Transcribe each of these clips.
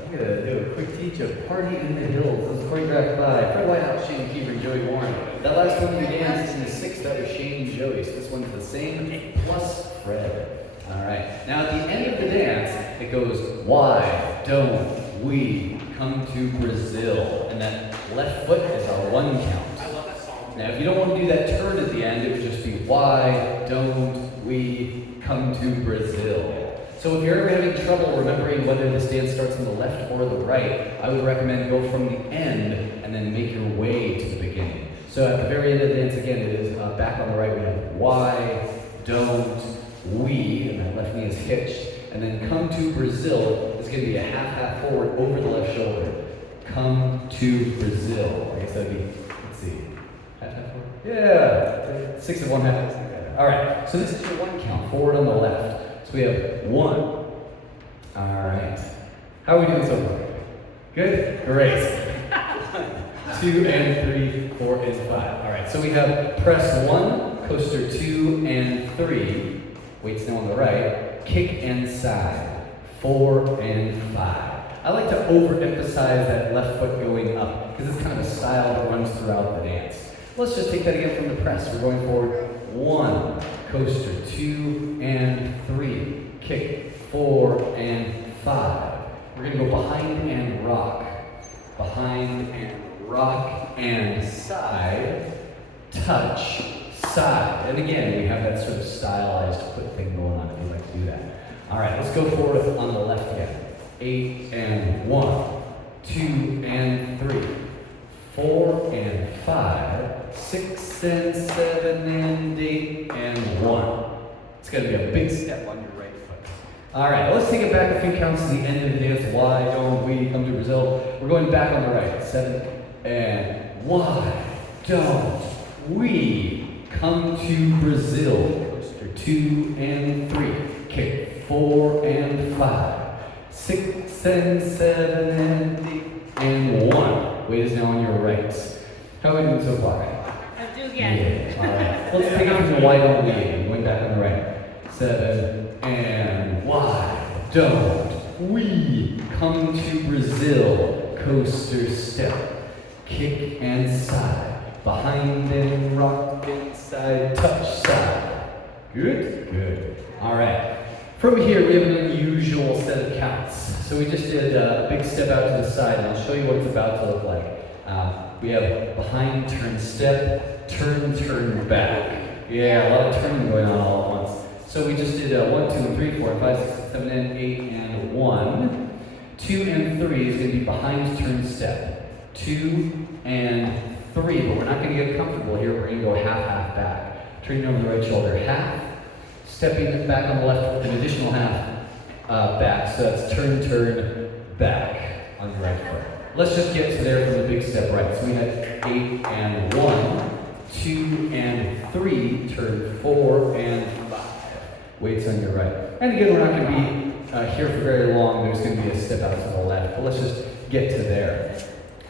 I'm going to do a quick teach of Party in the Hills. This is choreographed by Fred Whitehouse, Shane Kiefer, and Joey Warren. That last one we danced in the sixth, that was Shane and Joey. So this one's the same, plus Fred. All right. Now at the end of the dance, it goes, why don't we come to Brazil? And that left foot is our one count. I love that song. Now if you don't want to do that turn at the end, it would just be, why don't we come to Brazil? So if you're ever having trouble remembering whether this dance starts on the left or the right, I would recommend go from the end and then make your way to the beginning. So at the very end of the dance, again, it is back on the right, we have why don't we, and that left knee is hitched, and then come to Brazil is going to be a half forward over the left shoulder. Come to Brazil. I guess that'd be, let's see, half forward? Yeah, 6 of 1 half. All right, so this is your one count, forward on the left. So we have 1. All right. How are we doing so far? Good? Great. 2 and 3, 4 and 5. All right, so we have press 1, coaster 2 and 3. Weights now on the right. Kick and side. 4 and 5. I like to overemphasize that left foot going up because it's kind of a style that runs throughout the dance. Let's just take that again from the press. We're going forward. 1, coaster 2 and 3, kick 4 and 5. We're going to go behind and rock and side, touch, side. And again, we have that sort of stylized foot thing going on if you'd like to do that. All right, let's go forward on the left again. 8 and 1, 2 and 3, 4 and 5, 6 and 7 and 8 and 1. It's going to be a big step on your right foot. All right, let's take it back a few counts to the end of the dance. Why don't we come to Brazil? We're going back on the right. 7 and why don't we come to Brazil? Coaster 2 and 3. Kick 4 and 5. 6 and 7 and 8 and 1. Weight is now on your right. How are we doing so far? Let's do it again. Yeah. All right. Let's take it from the why don't we and going back on the right. 7 and why don't we come to Brazil? Coaster step. Kick and side. Behind and rock and side. Touch side. Good? Good. All right. From here, we have an unusual set of counts. So we just did a big step out to the side, and I'll show you what it's about to look like. We have behind, turn, step, turn, back. Yeah, a lot of turning going on all at once. So we just did 1, 2, and 3, 4, and 5, 6, 7, and 8, and 1. 2 and 3 is going to be behind, turn, step. 2 and 3, but we're not going to get comfortable here. We're going to go half back. Turning over the right shoulder, half. Stepping back on the left, an additional half back. So that's turn, back on your right foot. Let's just get to there from the big step right. So we had 8 and 1, 2 and 3, turn 4 and 5. Weights on your right. And again, we're not going to be here for very long. There's going to be a step out to the left. But let's just get to there.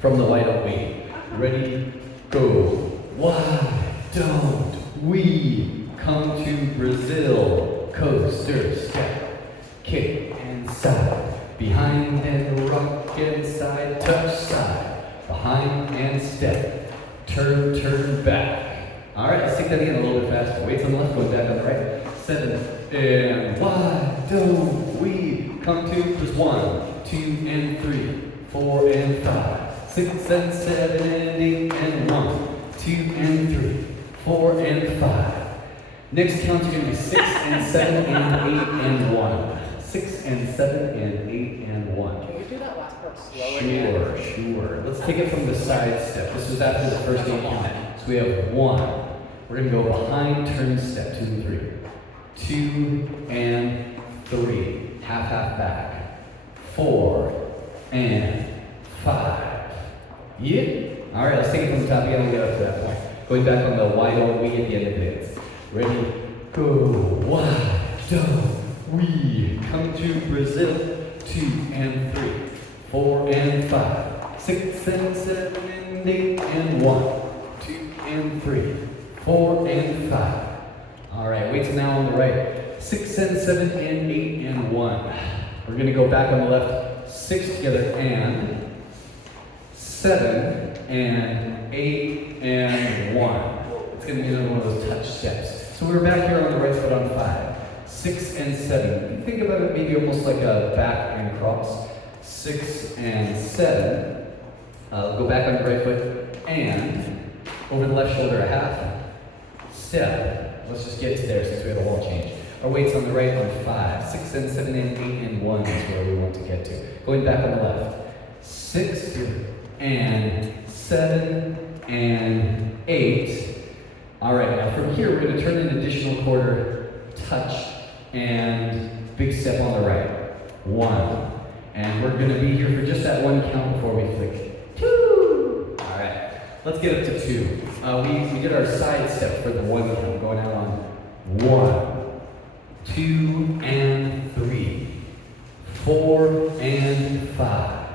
From the why don't we? Ready, go. Why don't we come to Brazil? Coaster, step, kick and side. Behind and rock and side, touch side. Behind and step, turn back. All right, let's take that again a little bit faster. Weights on the left, going back on the right. 7 and why don't we come to just 1, 2 and 3, 4 and 5, 6 and 7 and 8 and 1, 2 and 3, 4 and 5. Next count are going to be 6 and 7 and 8 and 1. 6 and 7 and 8 and 1. Can we do that last part slower again? Sure. Let's take it from the side step. This was after the first 8 count. So we have 1. We're going to go behind, turn, step, 2 and 3. 2 and 3. Half back. 4 and 5. Yeah? All right, let's take it from the top again and get up to that point. Going back on the why don't we at the end of the dance. Ready, go. Why don't we come to Brazil? 2 and 3, 4 and 5, 6 and 7 and 8 and 1, 2 and 3, 4 and 5. All right, weights now on the right. 6 and 7 and 8 and 1. We're going to go back on the left. 6 together, and 7, and 8, and 1. It's going to be another one of those touch steps. So we're back here on the right foot on 5. 6 and 7. Think about it maybe almost like a back and cross. 6 and 7. Go back on the right foot and over the left shoulder a half. Step. Let's just get to there since we have a wall change. Our weight's on the right on 5. 6 and 7 and 8 and 1 is where we want to get to. Going back on the left. 6 and 7 and 8. All right, now from here we're going to turn an additional quarter, touch, and big step on the right. 1. And we're going to be here for just that one count before we flick. 2. All right, let's get up to 2. We did our side step for the one count, going out on 1, 2, and 3, 4, and 5,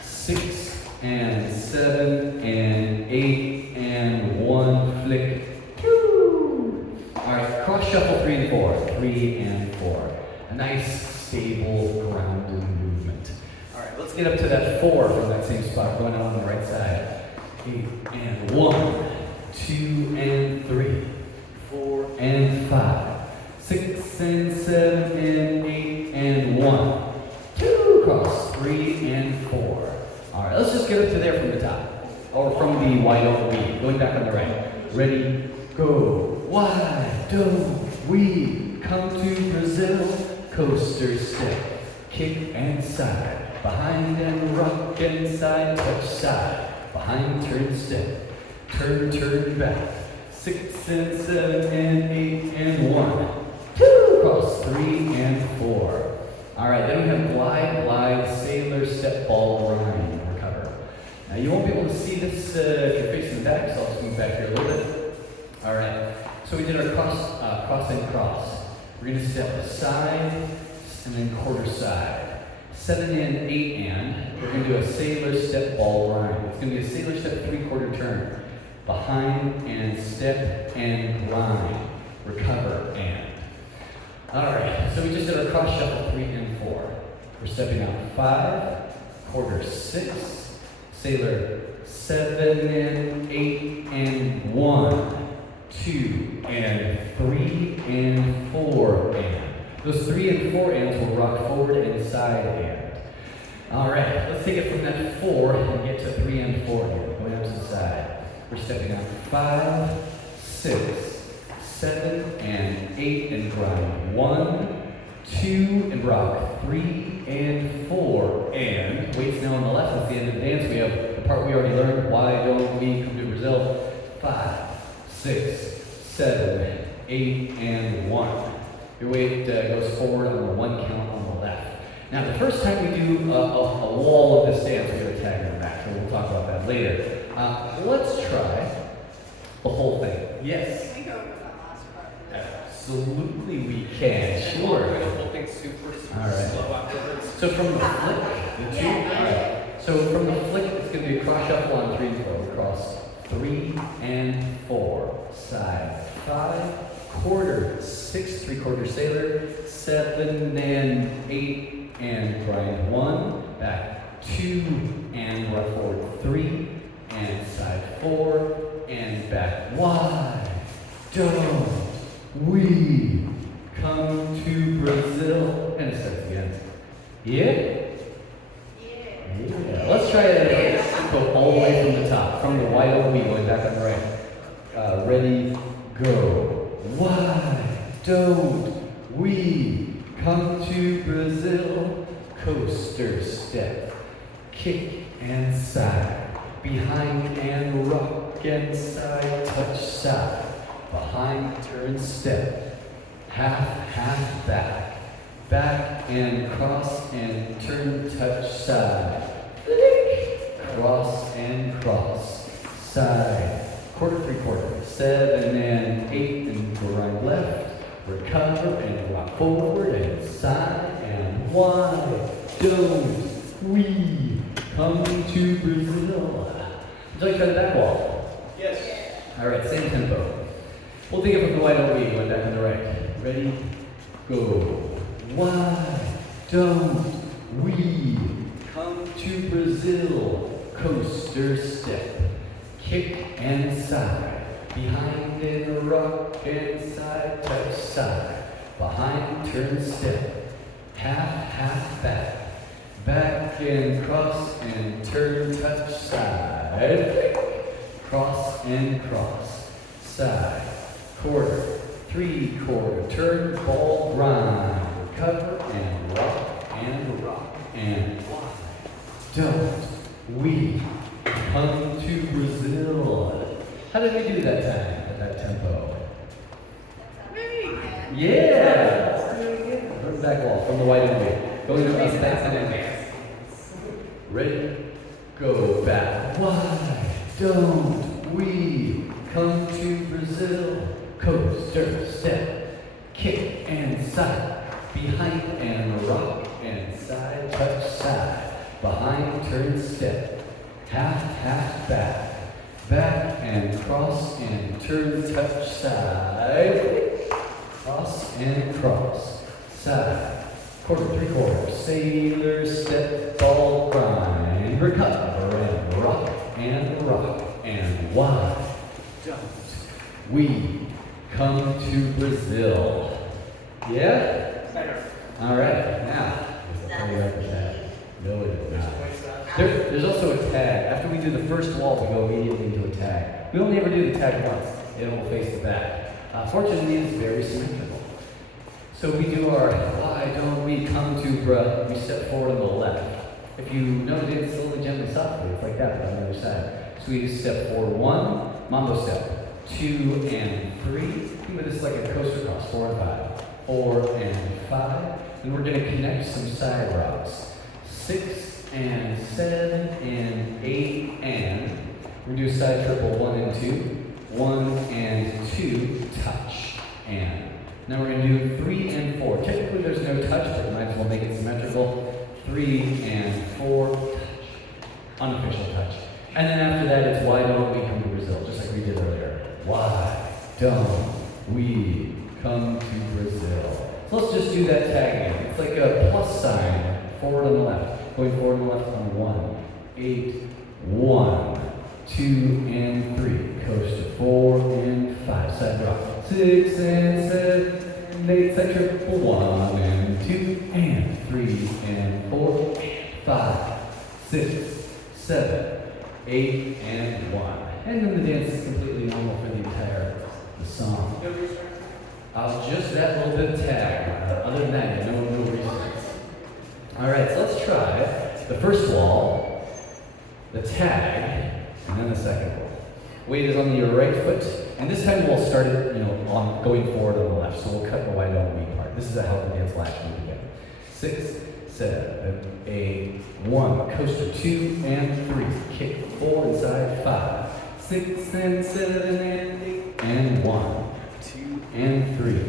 6, and 7, and 8, and 1, flick, 2. All right, cross shuffle 3 and 4, 3 and 4. A nice, stable, grounded movement. All right, let's get up to that 4 from that same spot, going out on the right side. 8 and 1, 2 and 3, 4 and 5, 6 and 7 and 8 and 1, 2, cross 3 and 4. All right, let's just get up to there from the top, or from the why don't we, going back on the right. Ready, go. Why don't we come to Brazil? Coaster step, kick and side, behind and rock and side, touch side, behind turn step, turn back, 6 and 7 and 8 and 1, 2, cross 3 and 4. All right, then we have glide, sailor, step, ball, grind, recover. Now you won't be able to see this if you're facing the back, so I'll just move back here a little bit. All right, so we did our cross and cross. We're going to step aside and then quarter side. 7 and 8 and. We're going to do a sailor step ball grind. It's going to be a sailor step 3/4 turn. Behind and step and grind. Recover and. Alright, so we just did our cross shuffle 3 and 4. We're stepping out 5, quarter 6, sailor 7 and 8 and 1, 2 and 3 and 4 and. Those 3 and 4 ands will rock forward and side and. Alright, let's take it from that 4 and get to 3 and 4 here. Going out to the side. We're stepping out 5, 6, 7 and 8 and grind. 1, 2 and rock. 3 and 4 and. Weights now on the left. That's the end of the dance. We have the part we already learned. Why don't we come to Brazil? 5, 6, 7, 8 and 1. Your weight goes forward on the 1 count on the left. Now, the first time we do a wall of this dance, we're going to tag in the back, so we'll talk about that later. Let's try the whole thing. Yes? Can we go over that last part? Absolutely we can. Sure. The whole thing's super All right. slow afterwards. So from the flick, the 2? All right. So from the flick, it's going to be a cross shuffle on 3 and 4. We cross 3 and 4. Side 5. Quarter 6, 3/4 sailor, 7 and 8 and grind 1, back 2 and rock forward 3 and side 4 and back. Why don't we come to Brazil? And it starts again. Yeah? Yeah. Let's try it again. Go all the way from the top, from the why don't we, going back on the right. Ready, go. Why don't we come to Brazil? Coaster step, kick and side, behind and rock and side, touch side, behind turn step, half back, back and cross and turn touch side, cross and cross, side, quarter 3/4, 7 and 8 and grind left, recover and rock forward and side and why don't we come to Brazil? Would you like to try the back wall? Yes. All right, same tempo. We'll take it from the why don't we, going back on the right. Ready, go. Why don't we come to Brazil, coaster step, kick and side, behind and rock and side, touch side, behind turn step, half back, back and cross and turn touch side, cross and cross, side, quarter, 3/4, turn ball grind, recover and rock and why don't we come to Brazil? How did we do that time at that tempo? Yeah! Let's do it again. From the back wall, from the white and white. Going to us back and advance. Ready? Go back. Why don't we come to Brazil? Coaster, step, kick and side, behind and rock and side, touch side, behind turn step, half back, back and cross and turn touch side, cross and cross, side, quarter, 3/4, sailor step, ball grind, recover and rock and why don't we come to Brazil? Yeah? Better. All right, now, no, it is not. There's also a tag. After we do the first wall, we go immediately into a tag. We only ever do the tag once. It will face the back. Fortunately, it's very symmetrical. So we do our why don't we come to bruh, we step forward on the left. If you note it slowly, gently, softly, it's like that, but on the other side. So we step forward 1, mambo step, 2 and 3. Think of this like a coaster cross, 4 and 5. 4 and 5. Then we're going to connect some side rocks. 6 and 7 and 8 and we're going to do a side triple 1 and 2. 1 and 2, touch and. Now we're going to do 3 and 4. Typically there's no touch, but we might as well make it symmetrical. 3 and 4, touch. Unofficial touch. And then after that it's why don't we come to Brazil, just like we did earlier. Why don't we come to Brazil? So let's just do that tag again. It's like a plus sign, forward on the left. Going forward on the left on 1, 8, 1, 2 and 3. Coaster 4 and 5. Side rock. 6 and 7 and 8. Side triple 1 and 2 and 3 and 4 and 5, 6, 7, 8 and 1. And then the dance is completely normal for the entire song. Just that little bit of tag. Other than that, no reasons. Alright, so let's try the first wall, the tag, and then the second wall. Weight is on your right foot, and this time we'll start it, on going forward on the left. So we'll cut the wide on we part. This is a help dance last move again. 6, 7, 8, 1. Coaster 2 and 3. Kick 4 inside 5. 6 and 7 and 8 and 1. 2 and 3.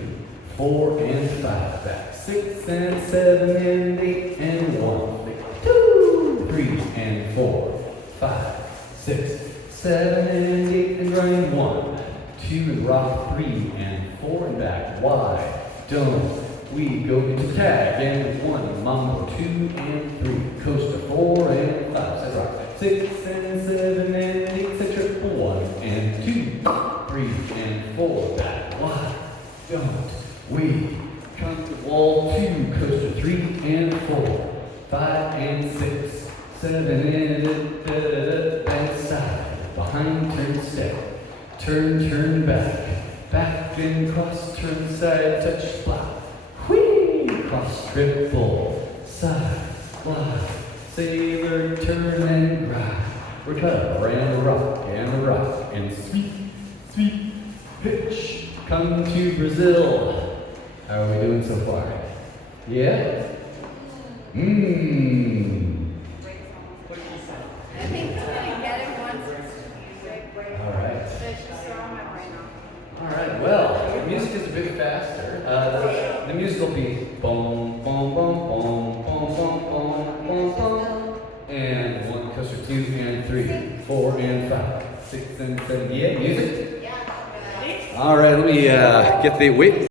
4 and 5 back. 6 and 7 and 8 and 1. 2, 3 and 4, 5, 6, 7 and 8 and grind 1, 2 and rock 3 and 4 and back. Why don't we go into tag and 1, mambo 2 and 3, coaster 4 and 5, side rock 6 and 7 and 8, side triple 1 and 2, 3 and 4 back. Why don't we come to wall 2, coaster 3 and 4, 5 and 6, 7 and side, behind turn step, turn back and cross, turn side, touch splat, whee, cross triple, side, slide, sailor, turn and grind, recover and rock and sweep, pitch, come to Brazil. How are we doing so far? Yeah? I think it's gonna get it once it's Alright. it's just so on my brain now. Alright, well, the music is a bit faster. The music will be boom, boom, boom, boom, boom, boom, boom, boom, boom. And 1, coaster 2 and 3, 4 and 5, 6 and 7. Yeah, music? Yeah. Alright, let me get the wait.